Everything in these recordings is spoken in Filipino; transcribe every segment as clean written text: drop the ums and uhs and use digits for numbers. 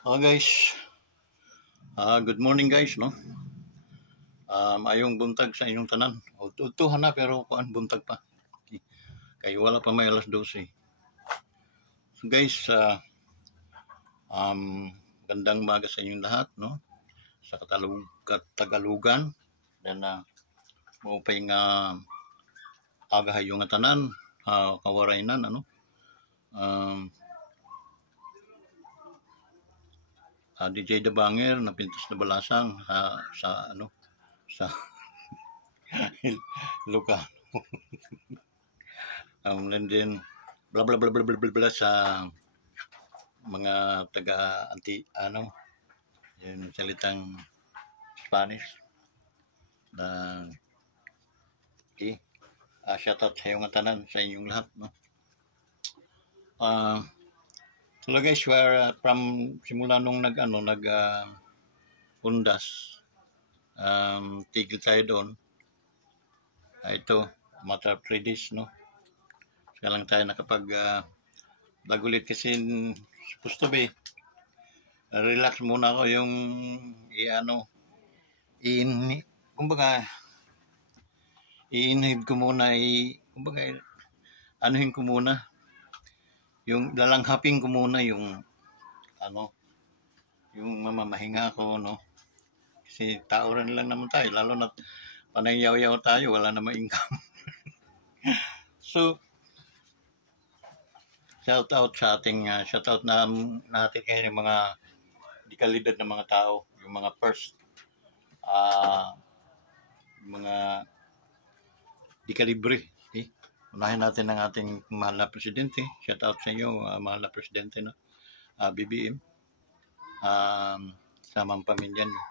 Oh guys, good morning guys, no? Ayong buntag sa inyong tanan. Utuhan na pero kuan buntag pa. Kay wala pa may alas 12. So guys, gandang maga sa inyong lahat, no? Sa Katagalugan. Dan mo pa nga aga hayo nga tanan, kawaraynan ano. Um, DJ Dabanger napintos na balasang sa ano sa Luka. And then bla bla bla bla bla bla, bla sa mga taga anti ano yung salitang Spanish na okay. Shout out sa iyong tanan sa inyong lahat, no. So guys, from simula nung nag undas, tigil tayo doon. Ito matter of 3 days, no. Kaya lang tayo nakapag vlog ulit kasi supposed to be relax muna ako yung kumbaga i-inhib ko muna, kumbaga anuhin ko muna yung lalanghapin ko muna yung yung mamamahinga ko, no, kasi tao rin lang naman tayo, lalo na panay yaw-yaw tayo, wala namang income. So shout out sa ating shout out na natin kayo yung mga di kalidad na mga tao, yung mga first mga di kalibre. Unahin natin ang ating mahal na presidente. Shout out sa inyo, mahal na presidente na BBM. Samang pamilya niyo.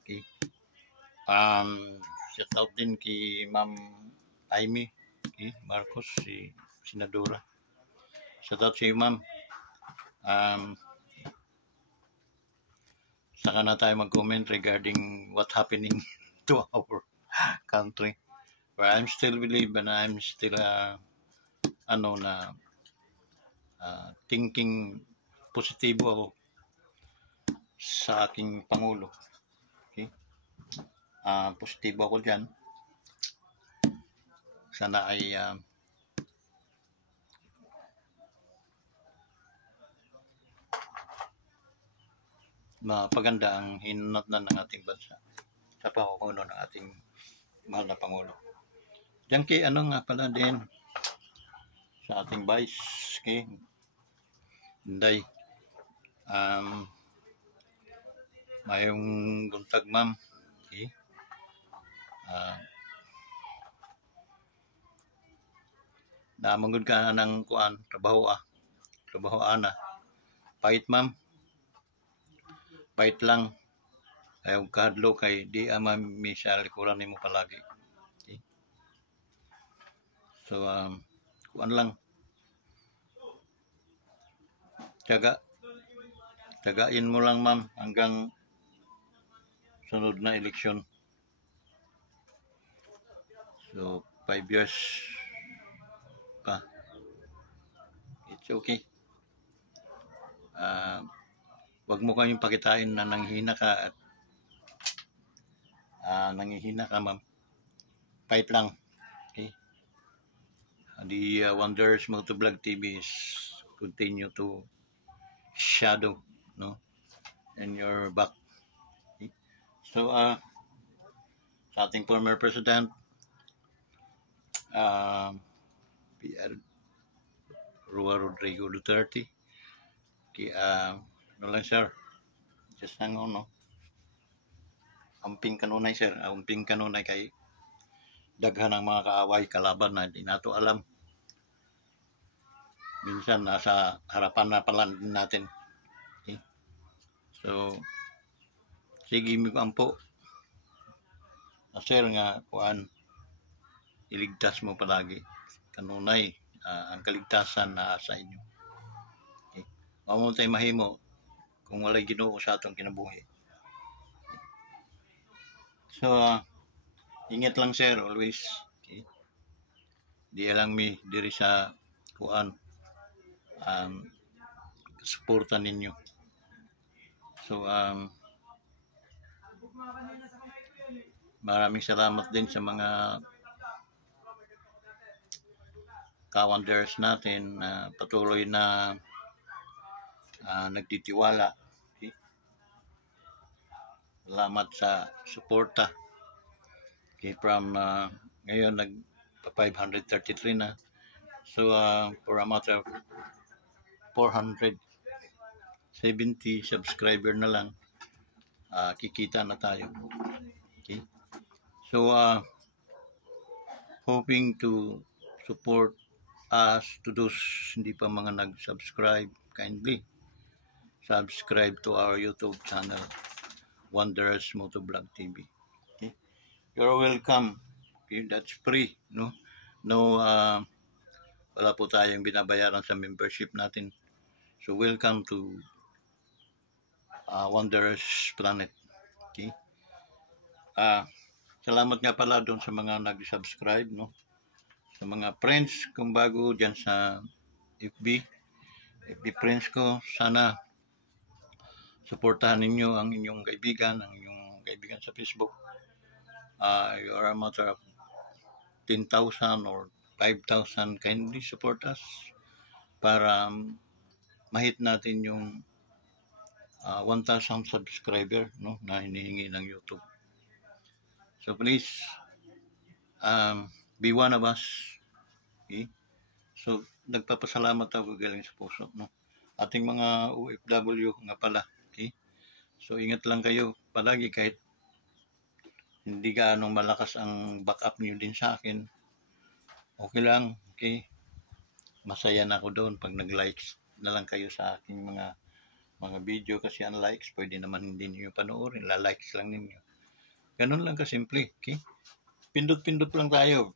Okay. Shout out din kay Ma'am Amy Marcos, si Senadora. Shout out sa iyo, Ma'am. Saka na tayo mag-comment regarding what happening to our country. But I'm still believe and I'm still thinking positibo ako sa aking Pangulo. Okay? Positibo ako dyan. Sana ay mapaganda ang hinunatnan ng ating bansa sa pamumuno ng ating mahal na Pangulo. Diyan kay nga pala din sa ating vice, okay? Inday. Mayong buntag, ma'am. Okay? Namangod ka na ng trabaho ana. Pahit, ma'am. Pahit lang. Ayaw kahadlo kay di ama mi sa likuran nimo palagi. Okay? So, kuan lang. Tagain mo lang, ma'am, hanggang sunod na eleksyon. So, 5 years pa. It's okay. Wag mo kayong pakitain na nanghihina ka at ma'am. Fight lang. Okay? The Wonders Motovlog TV is continue to shadow, no, in your back. Okay? So, sa ating former president, PR Rua Rodrigo Duterte, lang sir, just no, amping kanunay sir, amping kanunay kay daghan ng mga kaaway kalaban na hindi nato alam, minsan nasa harapan na pala natin. Okay? So sige mi ampo sir nga kuan, iligtas mo palagi kanunay, ang kaligtasan na sa inyo. Okay? Mamo tay mahimo kung walay Ginoo sa atong kinabuhi. Okay? So ingat lang sir, always. Okay? Di lang mi diri sa kuan suporta ninyo. So, maraming salamat din sa mga ka-wonders natin na patuloy na nagtitiwala. Okay? Salamat sa suporta. Okay, from ngayon nag 533 na. So for a matter of 470 subscriber na lang, kikita na tayo. Okay? So hoping to support us, to those hindi pa mga nag-subscribe, kindly subscribe to our YouTube channel, Wanderers Motovlog TV. Okay? You're welcome. Okay? That's free, no? No, wala po tayong binabayaran sa membership natin. So welcome to Wanderers Planet. Okay? Salamat nga pala doon sa mga nag-subscribe, no? Sa mga friends kung bago dyan sa FB friends ko, sana suportahan ninyo ang inyong kaibigan, sa Facebook. You are a matter of 10,000 or 5,000, kindly support us para mahit natin yung 1,000 subscriber, no, na hinihingi ng YouTube. So please, be one of us. Okay? So nagpapasalamat ako galing sa puso, no? Ating mga OFW nga pala. Okay? So ingat lang kayo palagi kahit hindi gaanong malakas ang backup niyo din sa akin. Okay lang, okay? Masaya na ako doon pag nag-likes na lang kayo sa aking mga video, kasi ang likes pwede naman hindi niyo panoorin, la-likes lang ninyo. Ganun lang kasimple, okay? Pindot-pindot lang tayo.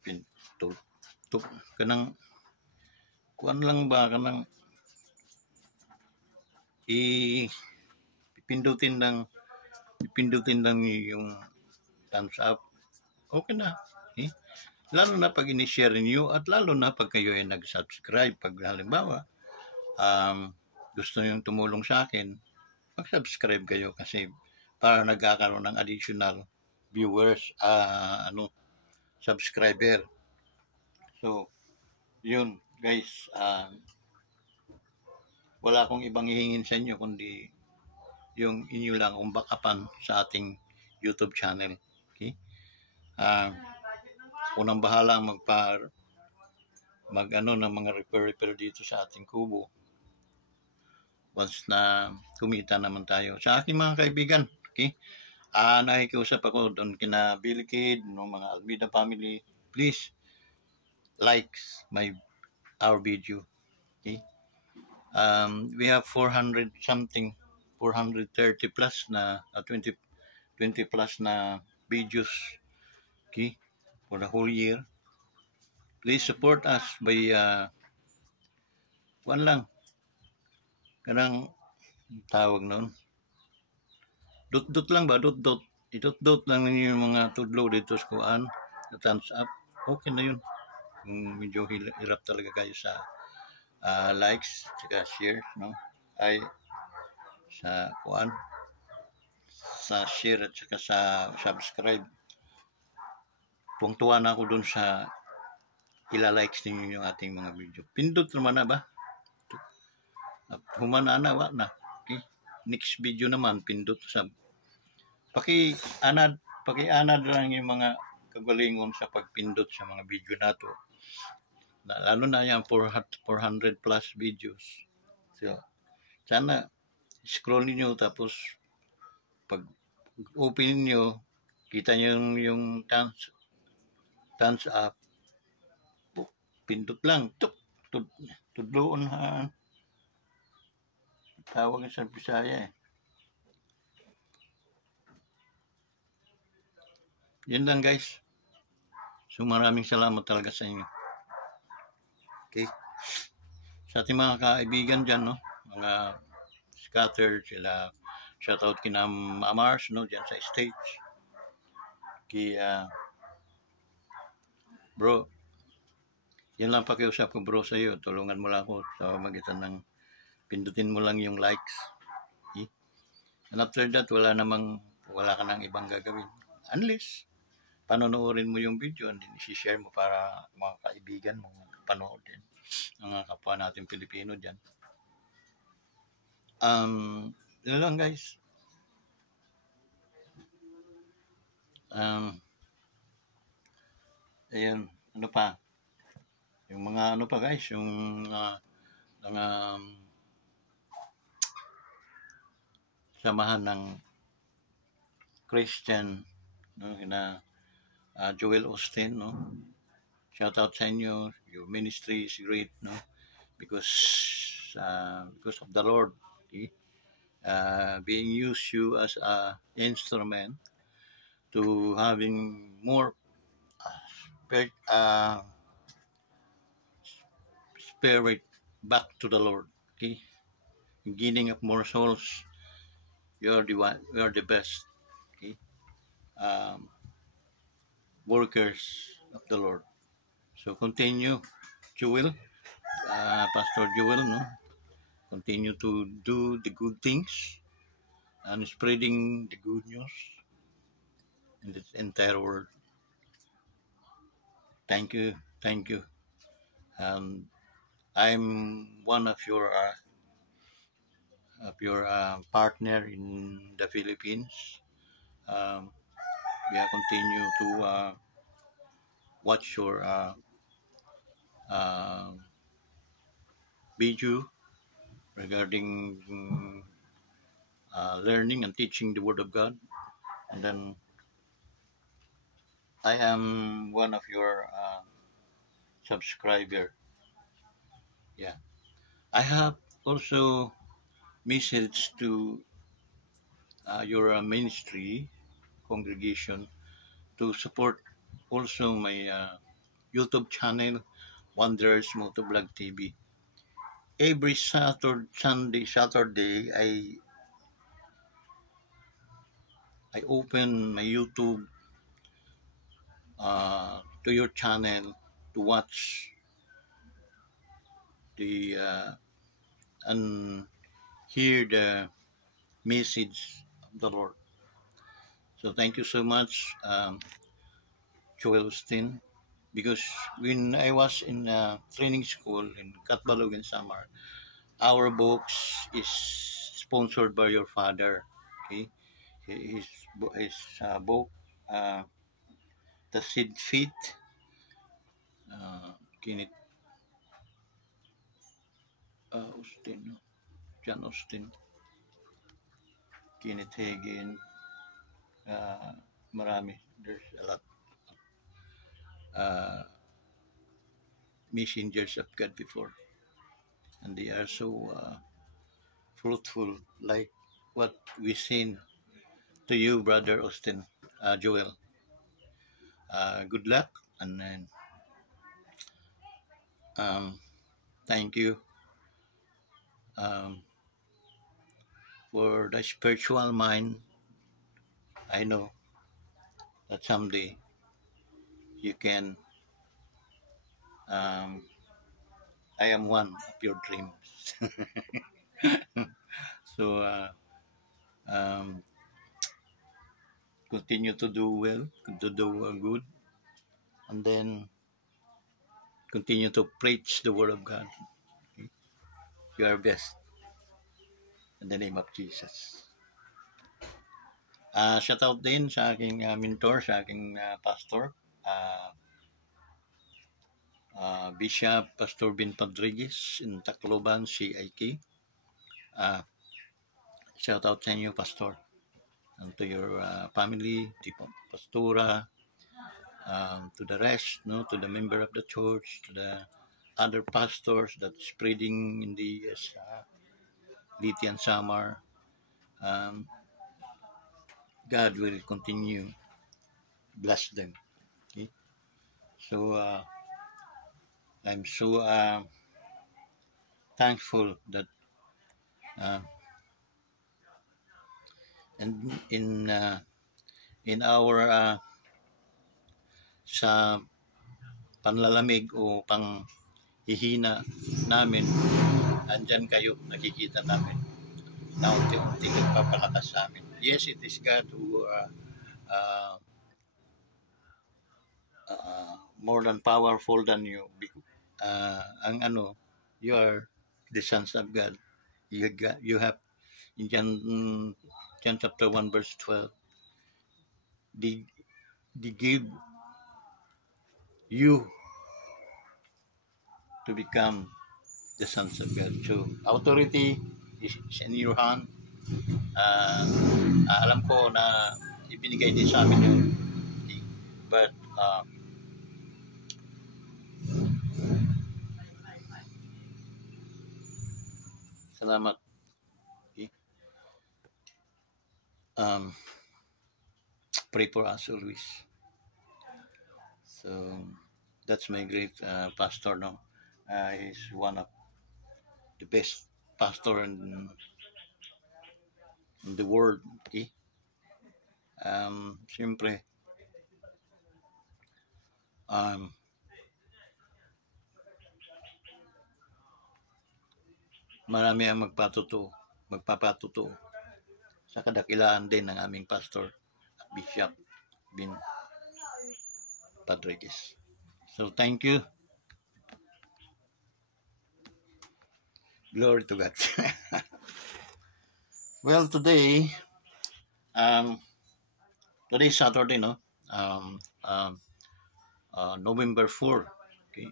Kanang kuan lang ba, kanang ipindutin lang yung thumbs up. Okay na. Okay? Lalo na pag ini-share niyo at lalo na pag kayo ay nag-subscribe. Pag halimbawa, gusto nyo tumulong sa akin, mag-subscribe kayo kasi para nagkakaroon ng additional viewers, subscriber. So, yun guys, wala akong ibang hihingin sa inyo kundi yung inyo lang kung backupan sa ating YouTube channel. Okay? Unang bahala ng mga repair dito sa ating kubo once na kumita naman tayo. Sa aking mga kaibigan, okay? Nakikiusap ako doon kina Bill Kid, no, mga Almeida family, please like our video. Okay? We have 430 plus na 20 plus na videos, okay, for the whole year. Please support us by kanang tawag noon, dot lang ba, idot lang yung mga tudlo dito sa kuan, na thumbs up, okay na yun. Kung medyo hirap talaga kayo sa likes at share, no, ay sa kuan, sa share at saka sa subscribe, tuwang-tuwa na ako dun sa ila-likes ninyo yung ating mga video. Pindot naman na ba? Humana na, wak na. Okay? Next video naman, pindot sa paki-anad lang yung mga kagalingon sa pagpindot sa mga video nato. Lalo na yung 400 plus videos. So, sana scroll niyo tapos pag open niyo, kita niyo yung thumbs up. Pindot lang. Tudloon ha. Tawag sa Bisaya eh. Yun lang guys. So maraming salamat talaga sa inyo. Okay. Sa ating mga kaibigan dyan, no, mga scattered sila, shoutout kina Amars, no, dyan sa stage. Kaya bro, yan lang pakiusap ko bro sa iyo. Tulungan mo lang ako sa magitan ng pindutin mo lang yung likes. Okay? And after that, wala ka nang ibang gagawin. Unless, panonoodin mo yung video and then isi-share mo para mga kaibigan mo panood din. Mga kapwa natin Pilipino dyan. Yun lang guys. Ayun, ano pa? Yung mga ano pa guys, yung mga samahan ng Christian, no, na Joel Austin, no? Shout out sa inyo. Your ministry is great, no? Because of the Lord, okay? Being used you as a instrument to having more spirit back to the Lord, okay? Gaining of more souls. You're the best, okay? Workers of the Lord. So continue, Joel, Pastor Joel, no? Continue to do the good things and spreading the good news in the entire world. Thank you. I'm one of your partner in the Philippines. We continue to watch your video regarding learning and teaching the Word of God. And then I am one of your subscriber. Yeah. I have also message to your ministry congregation to support also my YouTube channel, Wanderers Motovlog TV. Every Saturday, I open my YouTube to your channel to watch the and hear the message of the Lord. So thank you so much, Joel Austin, because when I was in training school in Katbalogan, Samar, our books is sponsored by your father. Okay, his book, The Seed Feet, Kenneth Austin, John Austin, Kenneth Hagin, marami. There's a lot. Messengers of God before, and they are so fruitful, like what we seen to you, Brother Austin, Joel. Good luck, and then thank you for the spiritual mind. I know that someday you can. I am one of your dreams. So continue to do well, to do good, and then continue to preach the word of God. Okay? You are best. In the name of Jesus. Shout out din sa aking mentor, sa aking pastor, Bishop Pastor Ben Rodriguez in Tacloban, CIK. Shout out sa inyo, Pastor, and to your family, the Pastora, to the rest, no, to the member of the church, to the other pastors that spreading in the Liti and Samar. God will continue bless them. Okay? So I'm so thankful that and in our sa panlalamig o panghihina namin, andyan kayo, nakikita namin. na unti-unti nagpapalakas sa amin. Yes, it is God who uh, more than powerful than you. Ang ano, you are the sons of God. You have in John chapter 1 verse 12, they give you to become the sons of God. So authority is in your hand. Alam ko na ibinigay din sa amin yun. But salamat. Okay. Pray for us always. So that's my great pastor now. He's one of the best pastor in the world. Okay. Siyempre, marami ang magpapatuto sa kadakilaan din ng aming pastor at Bishop Bin Padriquez. So thank you. Glory to God. Well, today is Saturday, no? November 4. Okay,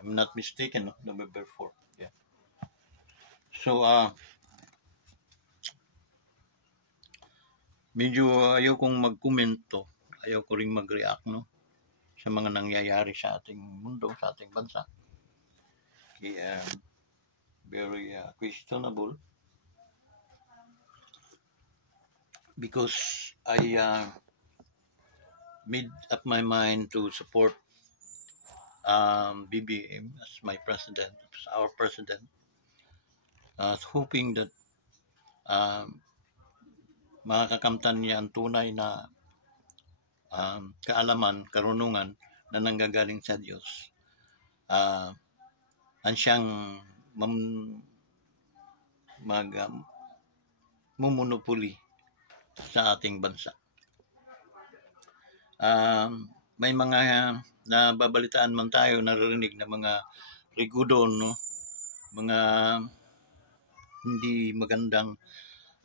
I'm not mistaken, no? November 4. Yeah. So medyo ayaw kong mag-komento, ayaw ko ring mag-react, no, sa mga nangyayari sa ating mundo, sa ating bansa. Okay, very questionable because I made up my mind to support BBM as my president, as our president, hoping that makakamtan niya ang tunay na kaalaman, karunungan na nanggagaling sa Diyos. Ang siyang mumonopoli sa ating bansa. May mga nababalitaan man tayo, naririnig na mga rigudon, no? Mga hindi magandang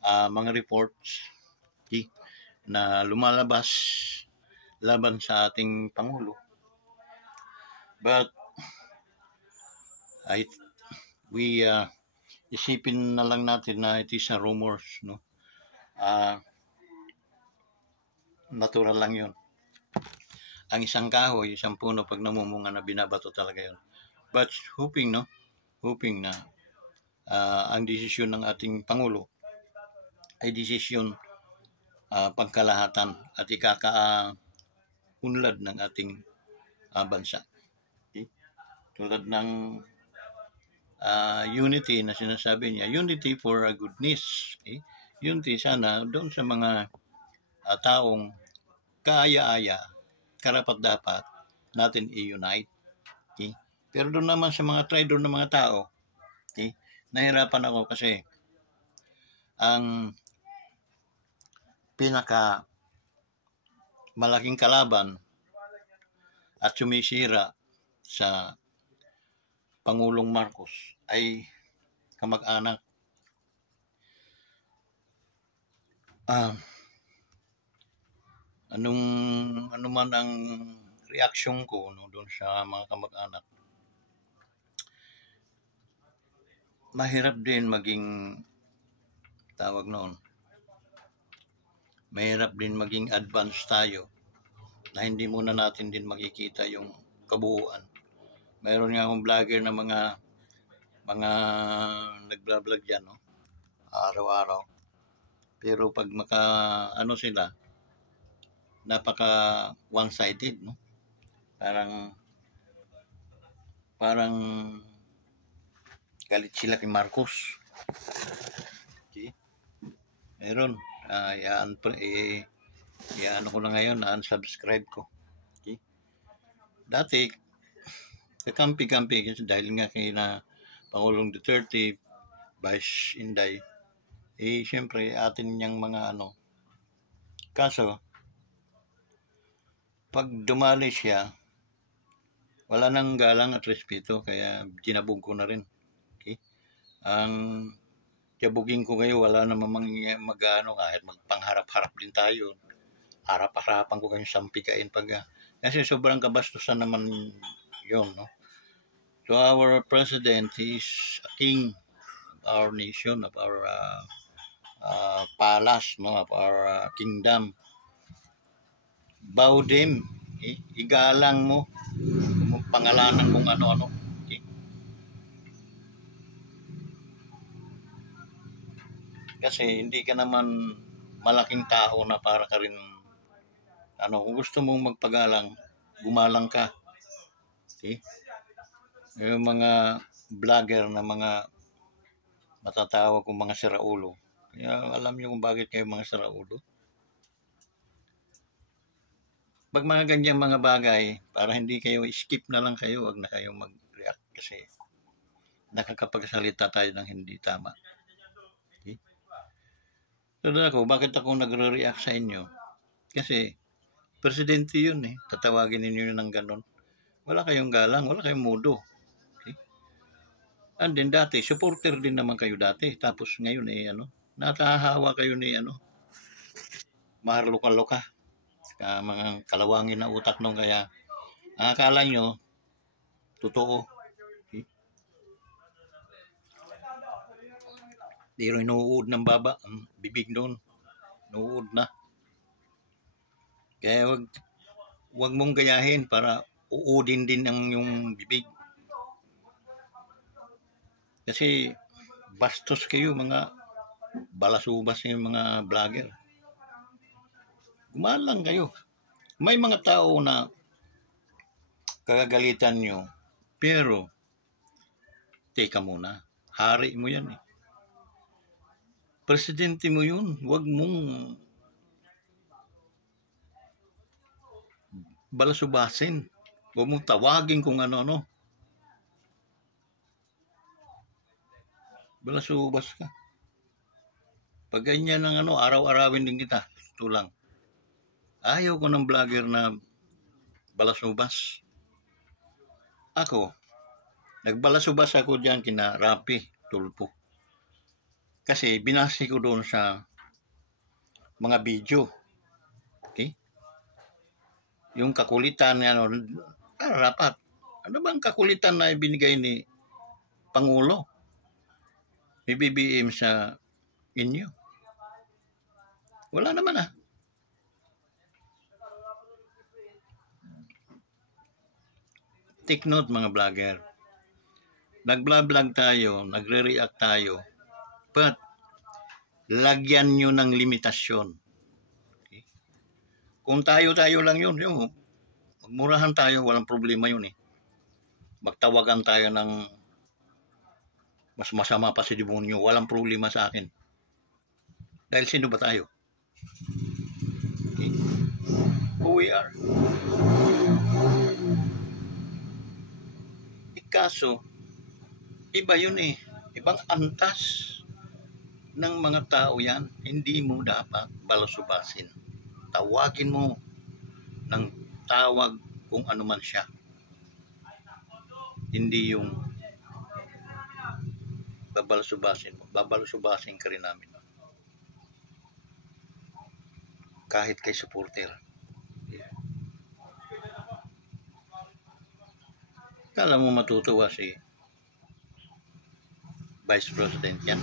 mga reports, okay, na lumalabas laban sa ating Pangulo. But we isipin na lang natin na it is a rumors, no? Natural lang yun. Ang isang kahoy, isang puno, pag namumunga na, binabato talaga yun. But hoping na ang desisyon ng ating Pangulo ay desisyon pagkalahatan at ikakaunlad ng ating bansa. Okay? Tulad ng unity na sinasabi niya, unity for a goodness. Okay? Unity sana doon sa mga taong kaaya-aya, karapat-dapat natin i-unite. Okay? Pero doon naman sa mga traidor na mga tao, okay, nahirapan ako kasi ang pinaka malaking kalaban at sumisira sa Pangulong Marcos ay kamag-anak. Ano man ang reaksyon ko, no, doon sa mga kamag-anak, mahirap din maging tawag noon, mahirap din maging advance tayo na hindi muna natin din makikita yung kabuuan. Mayroon nga akong vlogger na mga nagblog dyan, no, araw-araw. Pero pag sila, napaka one-sided, no? Parang galit sila kay Marcos. Okay? Meron. Ano ko na ngayon, unsubscribe ko. Okay? Dati, kakampi-kampi dahil nga kay na Pangulong Duterte, Vice Inday, Siyempre, atin niyang mga ano. Kaso, pag dumali siya, wala nang galang at respeto, kaya ginabog ko na rin. Okay? Ang jabugin ko ngayon, wala namang mag-ano, kahit magpangharap-harap din tayo. Harap-harapan ko kayong sampikain kasi sobrang kabastusan naman yun, no? So our president is a king of our nation, of our palace, no, of our kingdom. Bow them, igalang mo, pangalanan kung ano-ano. Okay? Kasi hindi ka naman malaking tao na para ka rin, kung gusto mong magpagalang, gumalang ka. Okay? Yung mga vlogger na mga matatawag kong mga siraulo. Kaya alam niyo kung bakit kayo mga siraulo. Pag mga ganyan mga bagay, para hindi kayo skip na lang kayo, wag na kayo mag-react kasi nakakapagsalita tayo ng hindi tama. Okay? So bakit ako nagre-react sa inyo? Kasi presidente yun tatawagin ninyo ng ganon. Wala kayong galang, wala kayong mudo. And then dati, supporter din naman kayo dati. Tapos ngayon natahawa kayo ni maharluka-luka. Mga kalawangin na utak nung kaya akala nyo, totoo. Okay? Pero inuud ng baba, ang bibig doon. Inuud na. Kaya wag mong gayahin para uudin din ang yung bibig. Kasi bastos kayo, mga balasubas yung mga vlogger. Gumalang kayo. May mga tao na kagagalitan nyo, pero teka muna, hari mo yan Presidente mo yun, wag mong balasubasin. Huwag mong tawagin kung ano-ano. Balasubas ka. Pag ganyan ng araw-arawin din kita. Ito lang. Ayaw ko ng vlogger na balasubas. Ako, nagbalasubas ako dyan kina Rapi Tulpo. Kasi binasi ko doon sa mga video. Okay? Yung kakulitan rapat. Ano bang kakulitan na ibinigay ni Pangulo? May BBM sa inyo. Wala naman Take note mga vlogger. Nag-vlog tayo, nagre-react tayo. But, lagyan nyo ng limitasyon. Okay? Kung tayo lang yun, magmurahan tayo, walang problema yun Magtawagan tayo ng mas masama pa si demonyo, walang problema sa akin. Dahil sino ba tayo? Okay? Who we are. Kaso, iba yun Ibang antas ng mga tao yan. Hindi mo dapat balasubasin. Tawagin mo ng tawag kung ano man siya. Hindi yung babalasubasin mo. Babalasubasin ka rin namin. Kahit kay supporter. Kala mo matutuwa si Vice President yan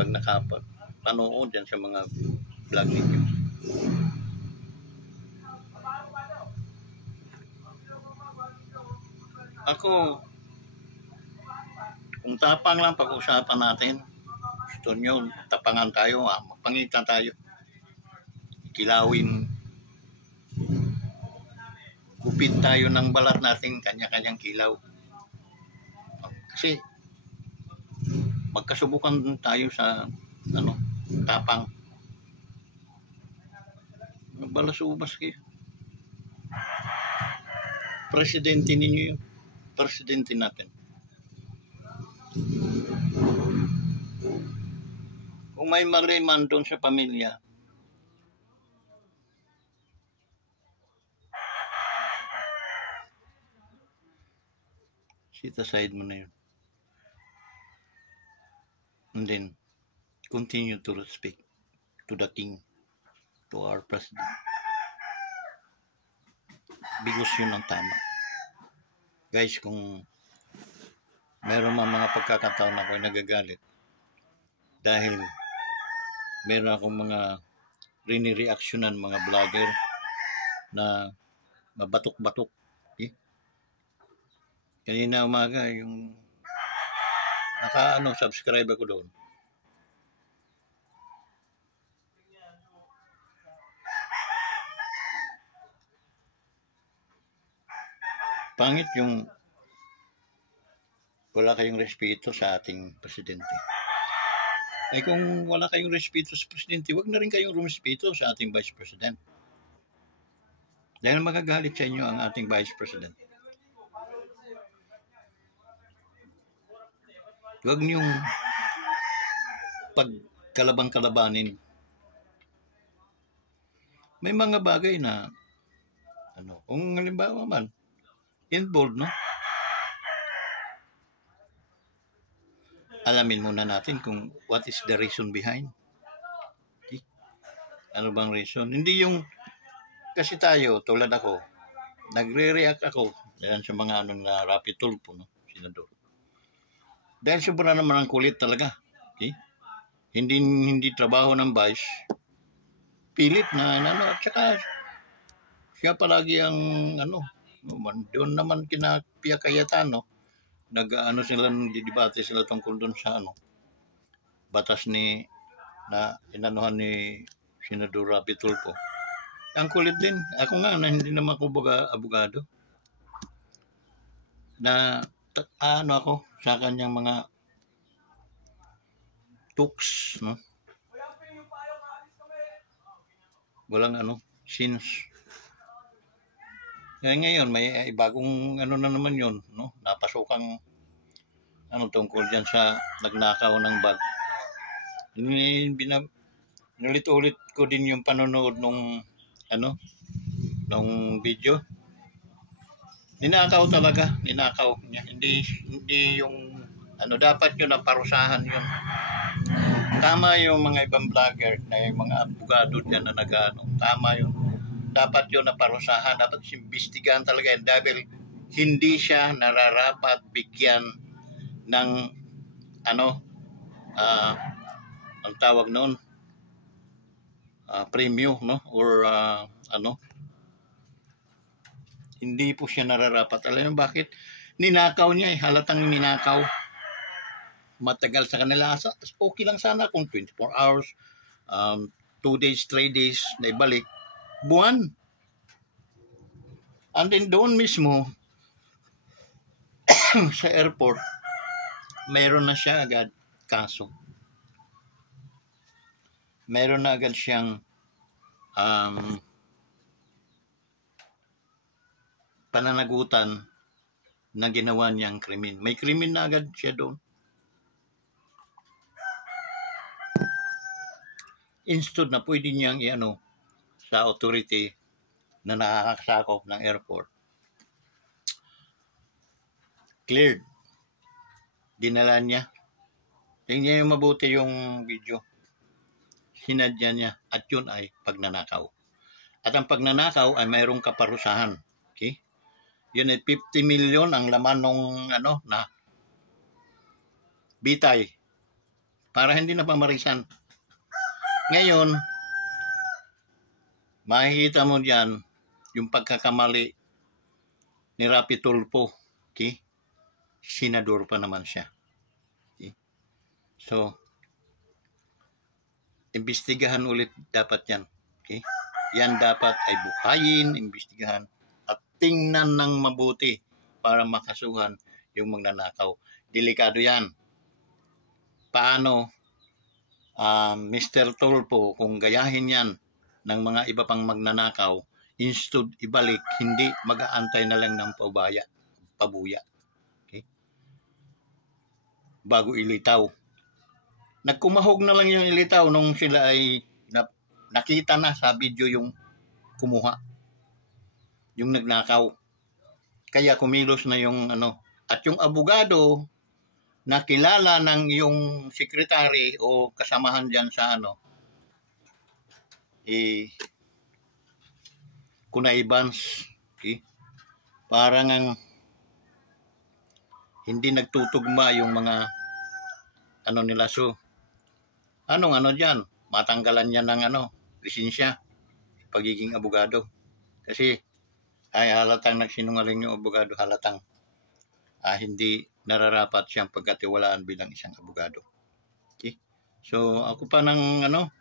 pag nakapanood yan sa mga vlog ninyo. Ako, kung tapang lang pag-usapan natin, gusto nyo, tapangan tayo, mapangitan tayo, kilawin, gupit tayo ng balat natin, kanya-kanyang kilaw. Kasi magkasubukan tayo sa tapang. Balasubas kayo. Presidente ninyo yun. Presidente natin. Kung may mali man doon sa pamilya, set aside mo na yun. And then, continue to respect to the king, to our president. Because yun ang tama. Guys, kung meron mga pagkakataon ako ay nagagalit dahil meron akong mga rini-reactionan mga vlogger na mabatok-batok. Kanina umaga yung subscribe ako doon. Pangit yung wala kayong respeto sa ating presidente. Ay kung wala kayong respeto sa presidente, wag na rin kayong respeto sa ating vice president. Dahil magagalit sa inyo ang ating vice president. Huwag niyong pagkalabang-kalabanin. May mga bagay na kung halimbawa man involved, no? Alamin muna natin kung what is the reason behind. Okay? Ano bang reason? Hindi yung kasi tayo, tulad ako, nagre-react ako yan sa mga na Rapi Tulfo, no? Senador. Dahil sobra naman ang kulit talaga. Okay? Hindi trabaho ng vice. Pilit na at saka siya palagi ang doon naman kina Pia Cayetano, sila, didebate sila tungkol doon sa batas na inanuhan ni Senador Rapi Tulfo. Ang kulit din. Ako nga na hindi naman ako abogado. Na ako sa kanyang mga talks, no? Walang since. Kaya ngayon may bagong na naman yun, no? Napasokang tungkol diyan sa nagnakaw ng bag. Ulit-ulit ko din yung panonood nung video. Ninakaw talaga, ninakaw niya. Hindi yung dapat yun na parusahan yun. Tama yung mga ibang vlogger na yung mga abogado diyan na tama yun. Dapat yun na parusahan, dapat imbestigahan talaga yun dahil hindi siya nararapat bigyan ng ang tawag noon premium, no? Or hindi po siya nararapat. Alam mo bakit? Ninakaw niya halatang ninakaw. Matagal sa kanila. Okay lang sana kung 24 hours, 2 days, 3 days na ibalik. Buwan. And then doon mismo sa airport, mayroon na siya agad kaso. Mayroon na agad siyang pananagutan na ginawa niyang krimen. May krimen na agad siya doon. Instead na pwede niyang sa authority na nakakasakop ng airport. Cleared. Dinala niya. Tingnan yung mabuti yung video. Sinadya niya at yun ay pagnanakaw. At ang pagnanakaw ay mayroong kaparusahan. Okay? Yun ay 50 million ang laman nung na bitay para hindi na pamarisan. Ngayon, makikita mo diyan yung pagkakamali ni Rapi Tulfo. Okay? Senador pa naman siya. Okay? So, imbestigahan ulit dapat yan. Okay? Yan dapat ay buhayin, imbestigahan, at tingnan ng mabuti para makasuhan yung magnanakaw. Delikado yan. Paano Mr. Tulfo kung gayahin yan ng mga iba pang magnanakaw, instead ibalik, hindi mag-aantay na lang ng pabuya. Okay? Bago ilitaw. Nagkumahog na lang yung ilitaw nung sila ay nakita na sa video yung kumuha, yung nagnakaw. Kaya kumilos na yung ano. At yung abogado na kilala ng yung secretary o kasamahan dyan sa ano, Kunay Evans, okay? Parang ang hindi nagtutugma yung mga ano nila. So, anong ano dyan? Matanggalan niya ng ano, lisensya, pagiging abogado. Kasi ay halatang nagsinungaling yung abogado, halatang hindi nararapat siyang pagkatiwalaan bilang isang abogado. Okay? So, ako pa ng ano,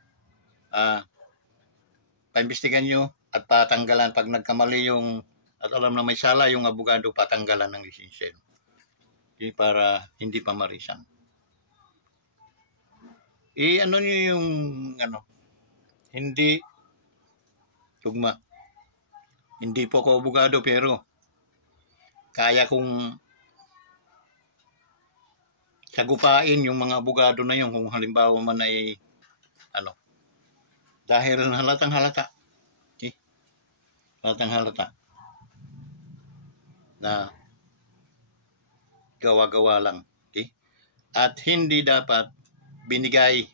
paimbestigan nyo at patanggalan pag nagkamali yung at alam na may sala yung abogado, patanggalan ng lisensya. Okay? Para hindi pa marisan. Ano nyo yung ano, hindi tugma. Hindi po ako abogado pero kaya kong sagupain yung mga abogado na yun kung halimbawa man ay ano, dahil halatang halata. Okay? Halatang halata na gawa-gawa lang. Okay? At hindi dapat binigay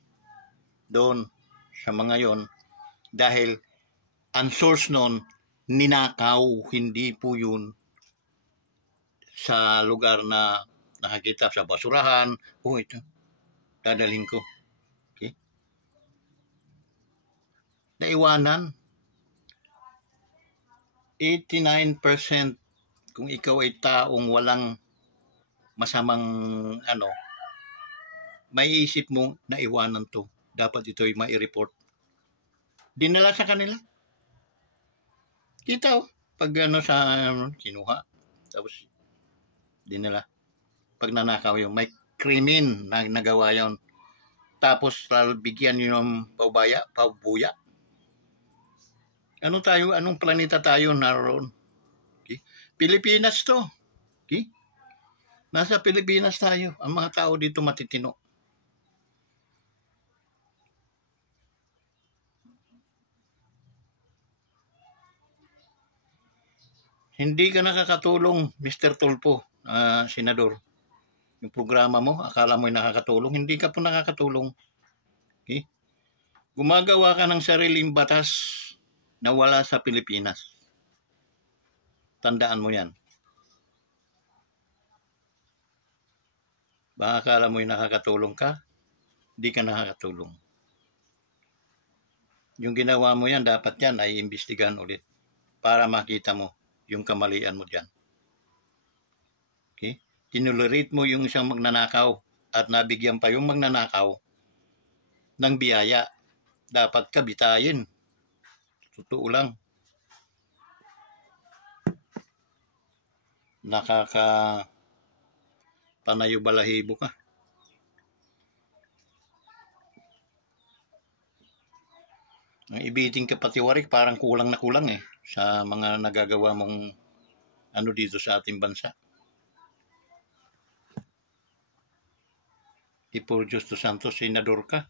doon sa mga yon dahil ang source nun ninakaw, hindi po yun sa lugar na nakakita sa basurahan. Ito, dadalhin ko. Okay? Naiwanan. 89% kung ikaw ay taong walang masamang ano, may isip mo na iwanan to. Dapat ito ay mai-report. Dinala sa kanila. Kita pag ano sa kinuha. Tapos dinala. Pag nanakaw yung may krimen na nagawa yon. Tapos bigyan yun ng paubuya. Ano tayo? Anong planeta tayo naroon? Okay? Pilipinas to. Okay? Nasa Pilipinas tayo. Ang mga tao dito matitino. Hindi ka nakakatulong, Mr. Tulpo, Senador. Yung programa mo, akala mo'y nakakatulong. Hindi ka po nakakatulong. Okay? Gumagawa ka ng sariling batas na wala sa Pilipinas. Tandaan mo yan. Baka akala mo'y nakakatulong ka, hindi ka nakakatulong. Yung ginawa mo yan, dapat yan ay imbestigahan ulit para makita mo yung kamalian mo dyan. Okay? Tinulerate mo yung isang magnanakaw at nabigyan pa yung magnanakaw ng biyaya. Dapat ka bitayin. Totoo lang. Panayo balahibo ka. Ang ibiting ka patiwarik parang kulang na kulang sa mga nagagawa mong ano dito sa ating bansa. Por Diyos dos Santos, senador ka.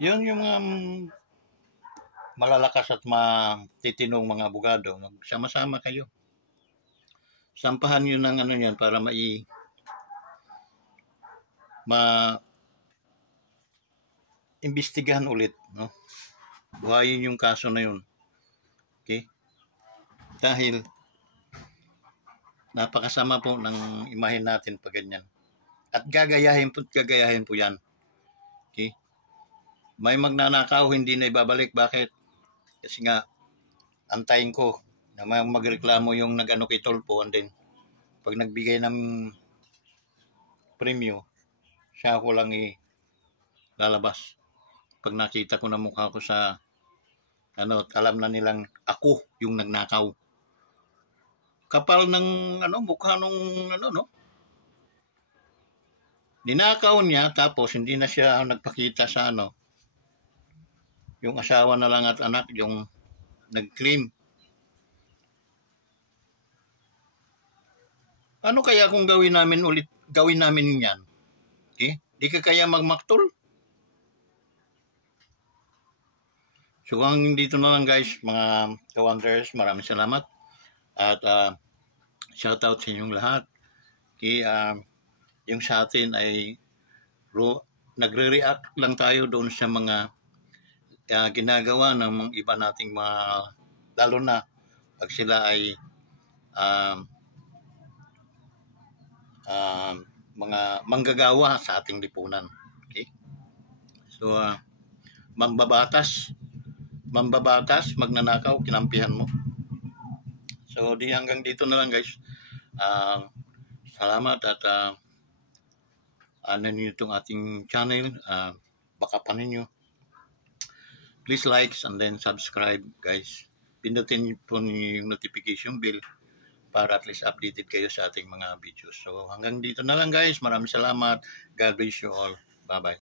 Yun yung malalakas at matitinong mga abogado. Magsama-sama kayo. Sampahan nyo ng ano yan para imbestigahan ulit, no? Buhayin yung kaso na yun. Okay? Dahil napakasama po ng imahen natin pag ganyan. At gagayahin po yan. Okay? May magnanakaw, hindi na ibabalik. Bakit? Kasi nga, antayin ko na magreklamo yung nag-ano kay Tulpo, and then pag nagbigay ng premyo, siya ako lang lalabas. Pag nakita ko na mukha ko sa ano, alam na nilang ako yung nagnakaw. Kapal ng ano, mukha nung ano, no? Ninakaw niya, tapos hindi na siya nagpakita sa ano. Yung asawa na lang at anak yung nag-claim. Ano kaya kung gawin namin yan? Okay? Di ka kaya magmaktol? So hanggang dito na lang guys, mga ka-wonders, maraming salamat. At shout out sa inyong lahat. Okay, yung sa atin ay nagre-react lang tayo doon sa mga ginagawa ng mga iba nating mga, lalo na pag sila ay mga manggagawa sa ating lipunan. Okay? So, mambabatas, magnanakaw, kinampihan mo. So, hanggang dito na lang guys. Salamat at ano niyo itong ating channel. Baka pa ninyo. Please like and then subscribe guys. Pindutin po niyo yung notification bell para at least updated kayo sa ating mga videos. So hanggang dito na lang guys. Maraming salamat. God bless you all. Bye-bye.